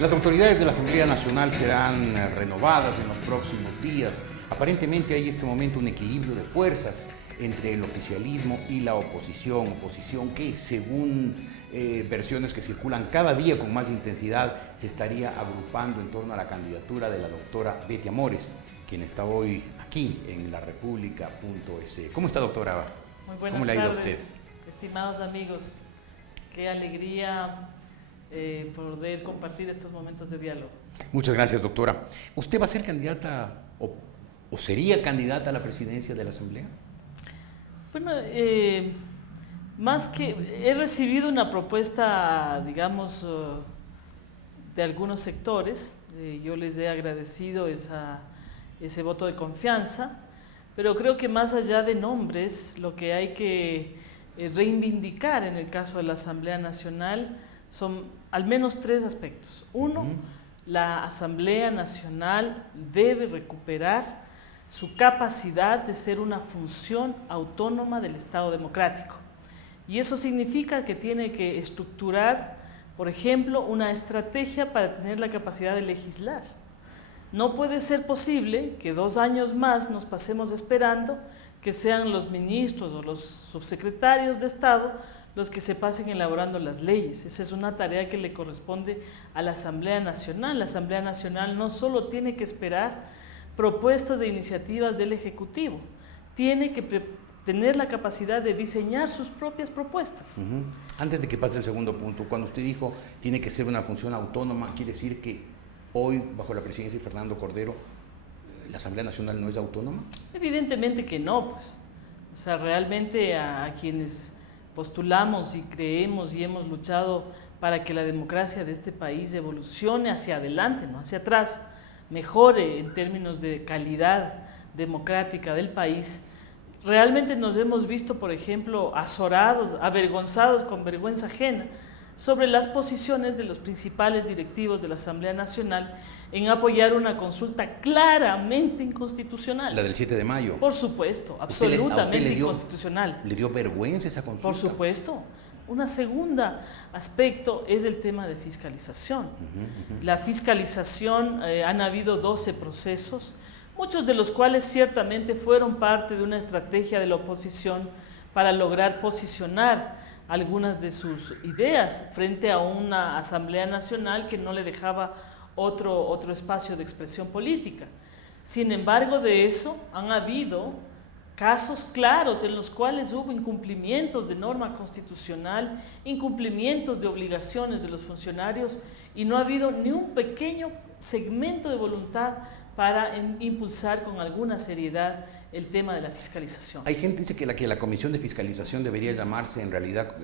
Las autoridades de la Asamblea Nacional serán renovadas en los próximos días. Aparentemente hay en este momento un equilibrio de fuerzas entre el oficialismo y la oposición. Oposición que, según versiones que circulan cada día con más intensidad, se estaría agrupando en torno a la candidatura de la doctora Betty Amores, quien está hoy aquí en la República.es. ¿Cómo está, doctora? Muy buenas ¿Cómo le ha ido a tardes, usted? estimados amigos. Qué alegría poder compartir estos momentos de diálogo. Muchas gracias, doctora. ¿Usted va a ser candidata o sería candidata a la presidencia de la Asamblea? Bueno, más que he recibido una propuesta, digamos, de algunos sectores, yo les he agradecido ese voto de confianza, pero creo que más allá de nombres, lo que hay que reivindicar en el caso de la Asamblea Nacional son al menos tres aspectos. Uno, la Asamblea Nacional debe recuperar su capacidad de ser una función autónoma del Estado democrático. Y eso significa que tiene que estructurar, por ejemplo, una estrategia para tener la capacidad de legislar. No puede ser posible que 2 años más nos pasemos esperando que sean los ministros o los subsecretarios de Estado los que se pasen elaborando las leyes. Esa es una tarea que le corresponde a la Asamblea Nacional. La Asamblea Nacional no solo tiene que esperar propuestas e iniciativas del Ejecutivo, tiene que tener la capacidad de diseñar sus propias propuestas. Antes de que pase el segundo punto, cuando usted dijo tiene que ser una función autónoma, ¿quiere decir que hoy, bajo la presidencia de Fernando Cordero, la Asamblea Nacional no es autónoma? Evidentemente que no, pues. O sea, realmente a quienes postulamos y creemos y hemos luchado para que la democracia de este país evolucione hacia adelante, no hacia atrás, mejore en términos de calidad democrática del país, realmente nos hemos visto, por ejemplo, azorados, avergonzados con vergüenza ajena sobre las posiciones de los principales directivos de la Asamblea Nacional en apoyar una consulta claramente inconstitucional. La del 7 de mayo. Por supuesto, absolutamente inconstitucional. ¿Le dio vergüenza esa consulta? Por supuesto. Un segundo aspecto es el tema de fiscalización. La fiscalización, han habido 12 procesos, muchos de los cuales ciertamente fueron parte de una estrategia de la oposición para lograr posicionar algunas de sus ideas frente a una Asamblea Nacional que no le dejaba otro espacio de expresión política. Sin embargo, de eso han habido casos claros en los cuales hubo incumplimientos de norma constitucional, incumplimientos de obligaciones de los funcionarios y no ha habido ni un pequeño segmento de voluntad para impulsar con alguna seriedad el tema de la fiscalización. Hay gente que dice que la comisión de fiscalización debería llamarse en realidad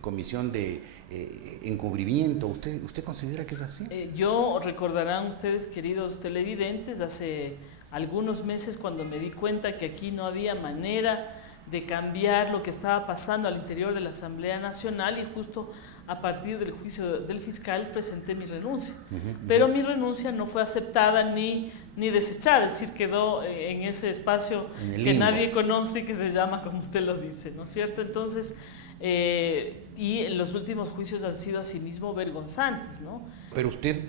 comisión de encubrimiento. ¿Usted considera que es así? Yo, recordarán ustedes, queridos televidentes, hace algunos meses cuando me di cuenta que aquí no había manera de cambiar lo que estaba pasando al interior de la Asamblea Nacional y justo a partir del juicio del fiscal presenté mi renuncia. Pero mi renuncia no fue aceptada ni desechada, es decir, quedó en ese espacio que nadie conoce y que se llama como usted lo dice, ¿no es cierto? Entonces, y los últimos juicios han sido asimismo vergonzantes, ¿no? Pero usted,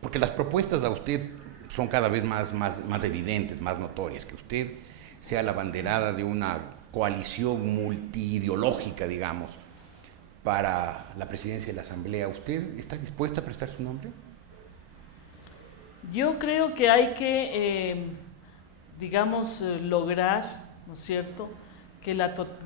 porque las propuestas a usted son cada vez más evidentes, más notorias, que usted sea la abanderada de una coalición multiideológica, digamos, para la presidencia de la Asamblea. ¿Usted está dispuesta a prestar su nombre? Yo creo que hay que, digamos, lograr, ¿no es cierto?, que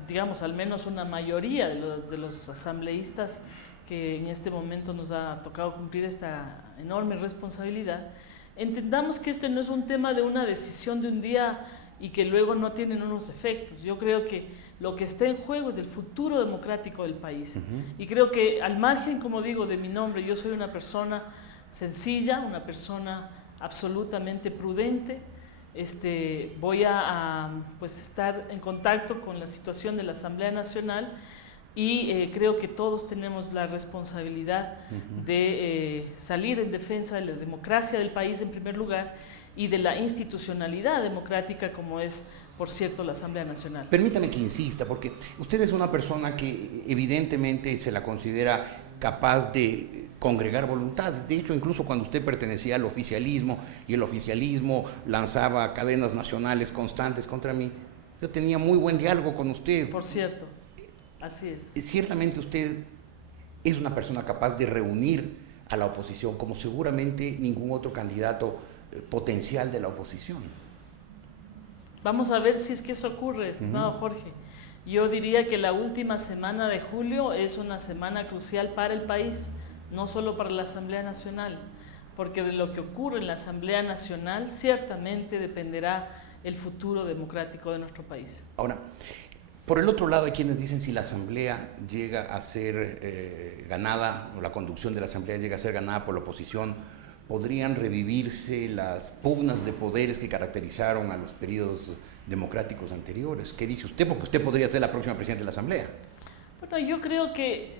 digamos, al menos una mayoría de los asambleístas que en este momento nos ha tocado cumplir esta enorme responsabilidad, entendamos que este no es un tema de una decisión de un día y que luego no tienen unos efectos. Yo creo que lo que está en juego es el futuro democrático del país. Y creo que al margen, como digo, de mi nombre, yo soy una persona sencilla, una persona absolutamente prudente. Voy a pues estar en contacto con la situación de la Asamblea Nacional y creo que todos tenemos la responsabilidad de salir en defensa de la democracia del país en primer lugar y de la institucionalidad democrática como es, por cierto, la Asamblea Nacional. Permítame que insista, porque usted es una persona que evidentemente se la considera capaz de congregar voluntades. De hecho, incluso cuando usted pertenecía al oficialismo y el oficialismo lanzaba cadenas nacionales constantes contra mí, yo tenía muy buen diálogo con usted. Por cierto, así es. Ciertamente usted es una persona capaz de reunir a la oposición como seguramente ningún otro candidato potencial de la oposición. Vamos a ver si es que eso ocurre, estimado Jorge. Yo diría que la última semana de julio es una semana crucial para el país, no solo para la Asamblea Nacional, porque de lo que ocurre en la Asamblea Nacional ciertamente dependerá el futuro democrático de nuestro país. Ahora, por el otro lado hay quienes dicen si la Asamblea llega a ser ganada, o la conducción de la Asamblea llega a ser ganada por la oposición, podrían revivirse las pugnas de poderes que caracterizaron a los periodos democráticos anteriores. ¿Qué dice usted? Porque usted podría ser la próxima presidenta de la Asamblea. Bueno, yo creo que,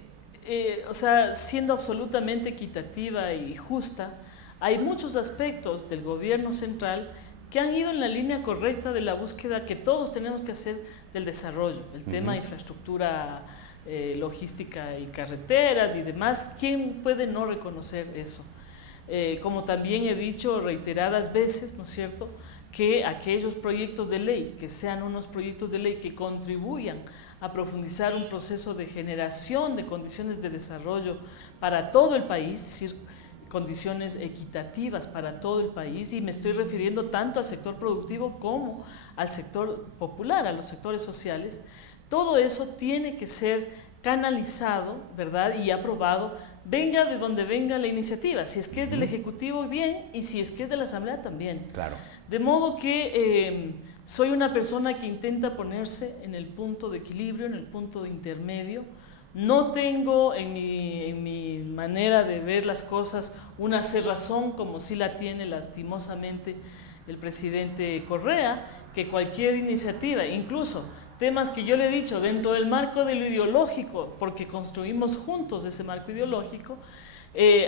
siendo absolutamente equitativa y justa, hay muchos aspectos del gobierno central que han ido en la línea correcta de la búsqueda que todos tenemos que hacer del desarrollo, el tema de infraestructura logística y carreteras y demás. ¿Quién puede no reconocer eso? Como también he dicho reiteradas veces, ¿no es cierto?, que aquellos proyectos de ley, que sean unos proyectos de ley que contribuyan a profundizar un proceso de generación de condiciones de desarrollo para todo el país, es decir, condiciones equitativas para todo el país, y me estoy refiriendo tanto al sector productivo como al sector popular, a los sectores sociales. Todo eso tiene que ser canalizado, ¿verdad?, y aprobado, venga de donde venga la iniciativa, si es que es del Ejecutivo, bien, y si es que es de la Asamblea, también. Claro. De modo que soy una persona que intenta ponerse en el punto de equilibrio, en el punto de intermedio. No tengo en mi manera de ver las cosas una cerrazón como sí la tiene lastimosamente el presidente Correa, que cualquier iniciativa, incluso temas que yo le he dicho dentro del marco de lo ideológico, porque construimos juntos ese marco ideológico,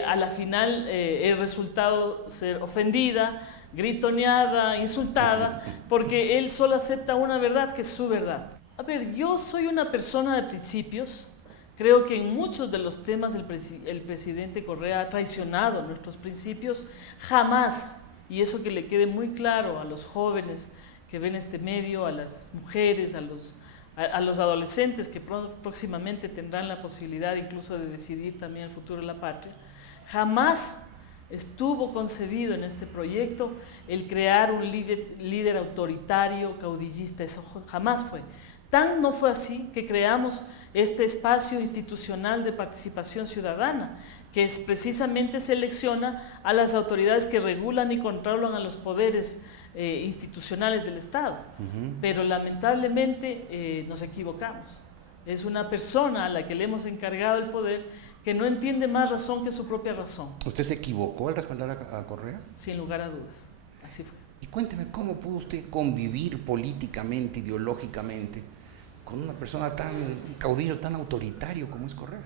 a la final he resultado ser ofendida, gritoneada, insultada, porque él solo acepta una verdad, que es su verdad. A ver, yo soy una persona de principios. Creo que en muchos de los temas el presidente Correa ha traicionado nuestros principios. Jamás, y eso que le quede muy claro a los jóvenes que ven este medio, a las mujeres, a los adolescentes que próximamente tendrán la posibilidad incluso de decidir también el futuro de la patria, jamás estuvo concebido en este proyecto el crear un líder autoritario, caudillista. Eso jamás fue. Tan no fue así que creamos este espacio institucional de participación ciudadana, que precisamente selecciona a las autoridades que regulan y controlan a los poderes institucionales del Estado. Pero lamentablemente nos equivocamos. Es una persona a la que le hemos encargado el poder que no entiende más razón que su propia razón. ¿Usted se equivocó al respaldar a Correa? Sin lugar a dudas, así fue. Y cuénteme, ¿cómo pudo usted convivir políticamente, ideológicamente, con una persona un caudillo tan autoritario como es Correa?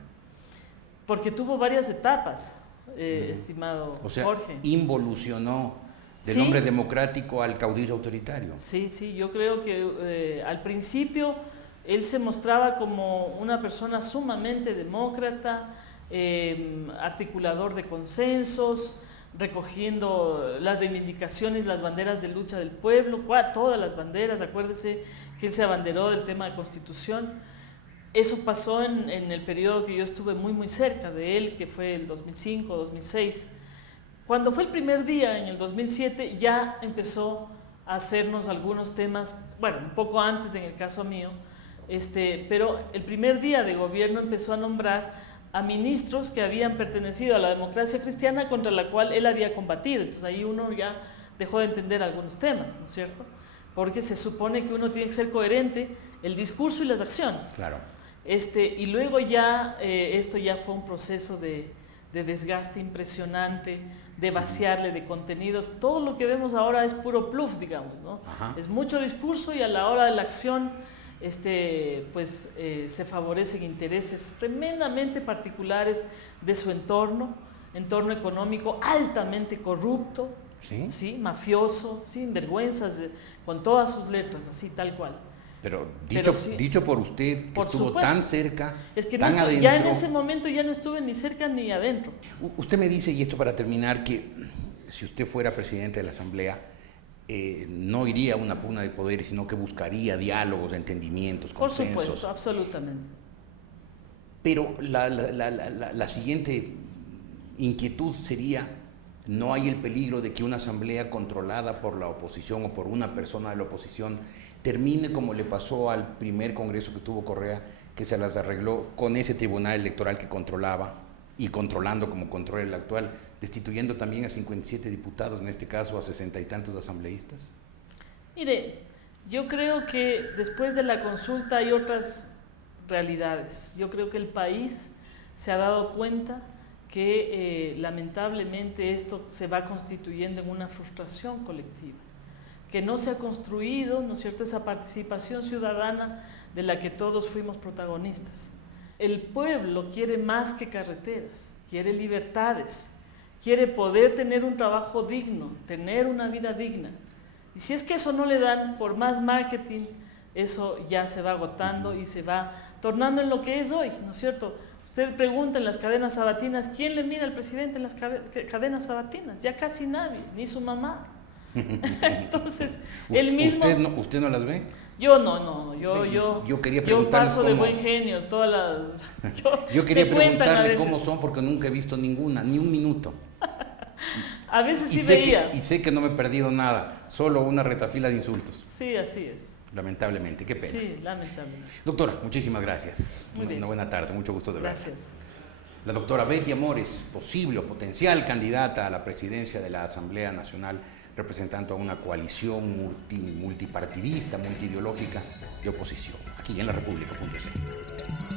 Porque tuvo varias etapas, estimado Jorge. Involucionó del hombre democrático al caudillo autoritario. Sí, yo creo que al principio él se mostraba como una persona sumamente demócrata, articulador de consensos, recogiendo las reivindicaciones, las banderas de lucha del pueblo, todas las banderas. Acuérdese que él se abanderó del tema de Constitución. Eso pasó en el periodo que yo estuve muy cerca de él, que fue el 2005, 2006. Cuando fue el primer día, en el 2007, ya empezó a hacernos algunos temas, bueno, un poco antes en el caso mío, pero el primer día de gobierno empezó a nombrar a ministros que habían pertenecido a la democracia cristiana contra la cual él había combatido. Entonces ahí uno ya dejó de entender algunos temas, ¿no es cierto? Porque se supone que uno tiene que ser coherente el discurso y las acciones. Claro. Y luego ya esto ya fue un proceso de desgaste impresionante, de vaciarle de contenidos. Todo lo que vemos ahora es puro bluff, digamos, ¿no? Es mucho discurso y a la hora de la acción se favorecen intereses tremendamente particulares de su entorno económico altamente corrupto, ¿sí? Mafioso, sin vergüenzas, con todas sus letras, así tal cual. Pero sí, dicho por usted, que por estuvo supuesto. tan cerca, Es que tan adentro. ya en ese momento ya no estuve ni cerca ni adentro. Usted me dice, y esto para terminar, que si usted fuera presidente de la Asamblea, no iría a una pugna de poderes, sino que buscaría diálogos, entendimientos, Por consensos. supuesto, absolutamente. Pero la siguiente inquietud sería, ¿no hay el peligro de que una asamblea controlada por la oposición o por una persona de la oposición termine como le pasó al primer congreso que tuvo Correa, que se las arregló con ese tribunal electoral que controlaba y controlando como controla el actual, destituyendo también a 57 diputados, en este caso a 60 y tantos asambleístas? Mire, yo creo que después de la consulta hay otras realidades. Yo creo que el país se ha dado cuenta que lamentablemente esto se va constituyendo en una frustración colectiva, que no se ha construido, ¿no es cierto?, esa participación ciudadana de la que todos fuimos protagonistas. El pueblo quiere más que carreteras, quiere libertades, quiere poder tener un trabajo digno, tener una vida digna. Y si es que eso no le dan, por más marketing, eso ya se va agotando y se va tornando en lo que es hoy, ¿no es cierto? Usted pregunta en las cadenas sabatinas, ¿quién le mira al presidente en las cadenas sabatinas? Ya casi nadie, ni su mamá. Entonces, él mismo... ¿Usted no las ve? Yo no, yo quería yo paso de cómo, buen genio, todas las... yo quería me cuentan a preguntarle veces. cómo son, porque nunca he visto ninguna, ni un minuto. A veces sí veía. Y sé que no me he perdido nada, solo una retafila de insultos. Sí, así es. Lamentablemente, qué pena. Sí, lamentablemente. Doctora, muchísimas gracias. Muy bien. Una buena tarde, mucho gusto de verla. Gracias. La doctora Betty Amores, posible o potencial candidata a la presidencia de la Asamblea Nacional, representando a una coalición multipartidista, multiideológica de oposición, aquí en la República.es.